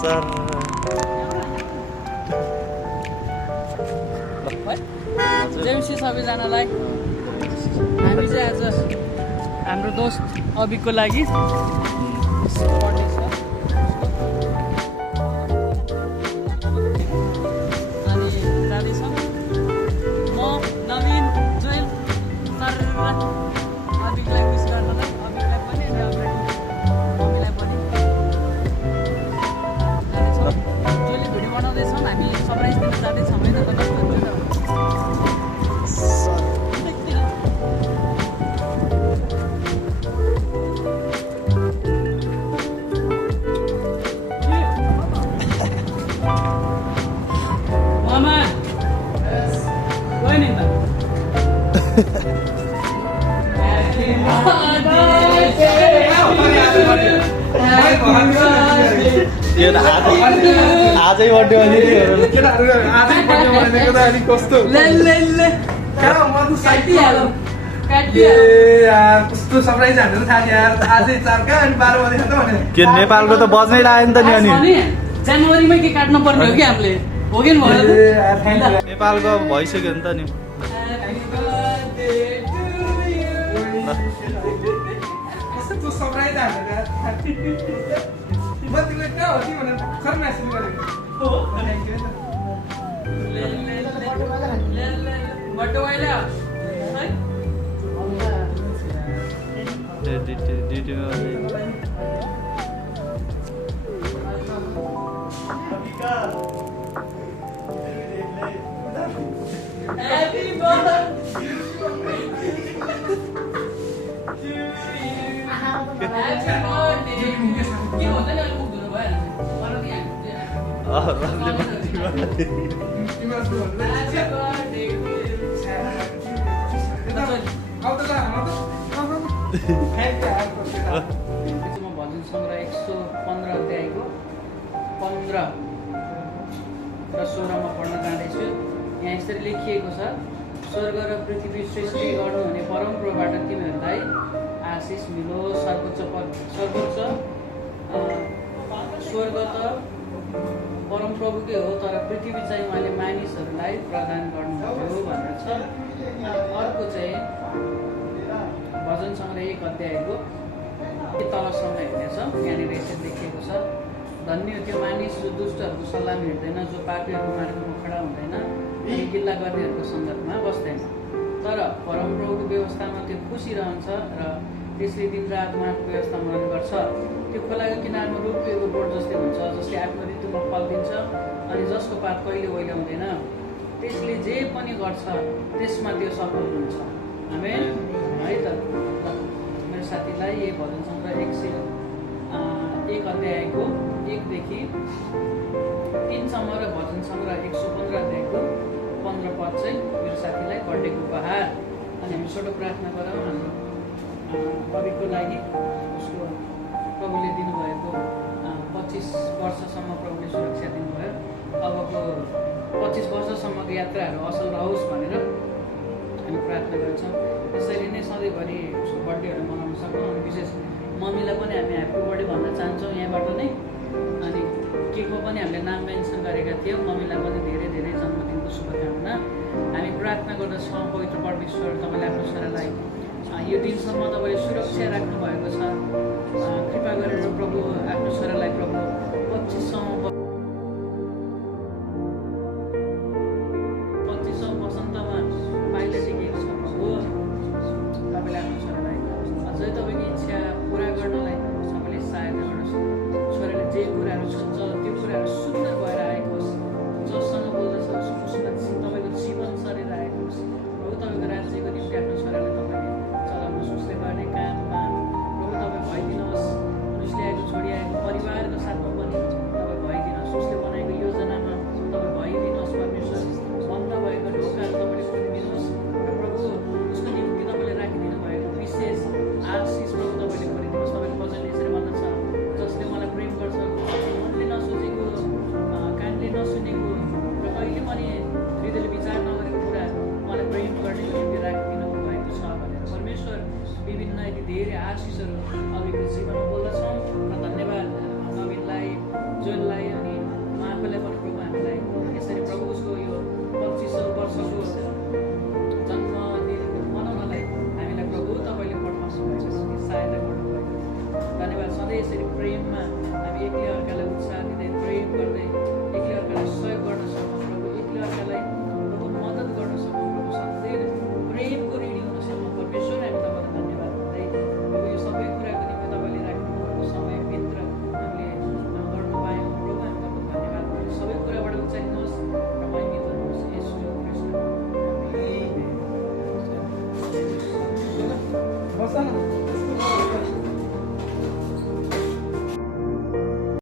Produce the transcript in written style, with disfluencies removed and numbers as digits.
Sir जेमसी सबैजनालाई हामी चाहिँ आज हाम्रो दोस्त अभिको लागि बर्थडे छ अनि जाँदैछ म नवीन जुएल सर अभिकलाई विस गर्नलाई अभिकलाई पनि र मम्मीलाई पनि जाँदैछौँ जसले भिडियो बनाउँदैछौँ हामी सरप्राइज दिन जाँदैछौँ है त कस्तो हुन्छ त आजै बर्थडे कस्तो सरप्राइज हान्नु थाहा यार आजै 4 का अनि 12 बजे खतम भने के नेपालको त बज्नै लाग्यो नि त नि अनि जनवरीमै के काट्नु पर्ने हो कि हामीले हो कि भयो नेपालको भइसक्यो नि त नि कस्तो सरप्राइज हान्नु यार म तिमीलाई कहाँ हो कि भनेर भर्खर मेसेज गरेको हो थ्यांक यू बटो वाला है Happy birthday to you. Happy birthday. के भन्छ नि अलिक मुख धुनु भयो मलाई नि भजन सङ्ग्रह 115 अध्यायको 15 र 16 मा पढ्न जाँदैछु। यहाँ यसरी लेखिएको छ, स्वर्ग र पृथ्वी सृष्टि गर्नु हुने परमप्रभुबाट तिमीहरूलाई आशिष मिलोस्। सर्वोच्च स्वर्ग त परमप्रभुकै हो, तर पृथ्वी चाहिँ उहाँले मानिसहरूलाई प्रदान गर्नुभयो भनेर छ। अर्को चाहिँ भजन सङ्ग्रह 1 अध्यायको तलसम्म हेर्नेछ। यहाँनिर यसरी लेखिएको छ, धन्य त्यो मानिस जो दुष्टहरूको सल्लाह हिँड्दैन, जो पापीहरूको मार्गमा खडा हुँदैन, अनि गिल्ला गर्नेहरूको सन्दर्भमा बस्दैन, तर परमप्रभुको व्यवस्थामा त्यो खुसी रहन्छ र त्यसले दिनरात उहाँको व्यवस्था मनन गर्छ। त्यो खोलाको किनारमा रोपिएको बोट जस्तै हुन्छ, जसले आफ्नो ऋतुमा फल दिन्छ अनि जसको पात कहिले ओइल्याउँदैन। त्यसले जे पनि गर्छ त्यसमा त्यो सफल हुन्छ। आमेन है त। मेरो साथीलाई यो भजन सङ्ग्रह 101 अध्यायको 1 देखि 3 सम्म र भजन सङ्ग्रह 115 अध्यायको 15 पद चाहिँ मेरो साथीलाई बर्थडेको उपहार। अनि हामी छोटो प्रार्थना गरौँ। हाम्रो कविको लागि उसको प्रभुले दिनुभएको 25 वर्षसम्म प्रभुले सुरक्षा दिनुभयो। अबको 25 वर्षसम्मको यात्राहरू असल रहोस् भनेर हामी प्रार्थना गर्छौँ। त्यसैले नै सधैँभरि उसको बर्थडेहरू मनाउन सकौँ। अनि विशेष मम्मीलाई पनि हामी ह्याप्पी बर्थडे भन्न चाहन्छौँ यहाँबाट नै। अनि केकमा पनि हामीले नाम मेन्सन गरेका थियौँ। मम्मीलाई पनि धेरै धेरै जन्मदिनको शुभकामना। हामी प्रार्थना गर्दछौँ, पवित्र परमेश्वर तपाईँले आफ्नो छोरालाई यो दिनसम्म तपाईँले सुरक्षा राख्नुभएको छ। कृपा गरेर प्रभु आफ्नो छोरालाई प्रभु 25औँ वसन्तमा पाइला टेकेको छ। प्रभु तपाईँले आफ्नो छोरालाई अझै तपाईँको इच्छा पुरा गर्नलाई सबैले सहायता गर्नुहोस्। छोराले जे कुराहरू सोध्छ त्यो कुराहरू सुन्दर भएर आएको होस्। जससँग बोल्दछ उसमा तपाईँको जीवन सरेर आएको होस्। प्रभु तपाईँको राज्यको निम्ति आफ्नो छोरालाई तपाईँले चलाउनुहोस्। उसले गर्ने काममा प्रभु तपाईँ भइदिनुहोस्। उसले आएको छोडिआएको परिवारको साथमा पनि तपाईँ भइदिनुहोस्। उसले बनाएको योजनामा तपाईँ भइदिनुहोस्। परमेश्वर बन्द भएको ढोकाहरू तपाईँले खोलिदिनुहोस् र प्रभु उसको निम्ति तपाईँले राखिदिनु भएको विशेष आशिष प्रभु तपाईँले खोलिदिनुहोस्। तपाईँको वचनले यसरी भन्दछ, जसले मलाई प्रेम गर्छ उनले जोएललाई अनि उहाँकोले पनि प्रभु हामीलाई यसरी प्रभु उसको यो 2500 वर्षको जन्मदिन मनाउनलाई हामीलाई प्रभु तपाईँले पठाउनु सक्नुहुन्छ, सहायता गर्नुभयो। धन्यवाद। सधैँ यसरी प्रेममा हामी एकले अर्कालाई उत्साह दिँदै प्रेम गर्दै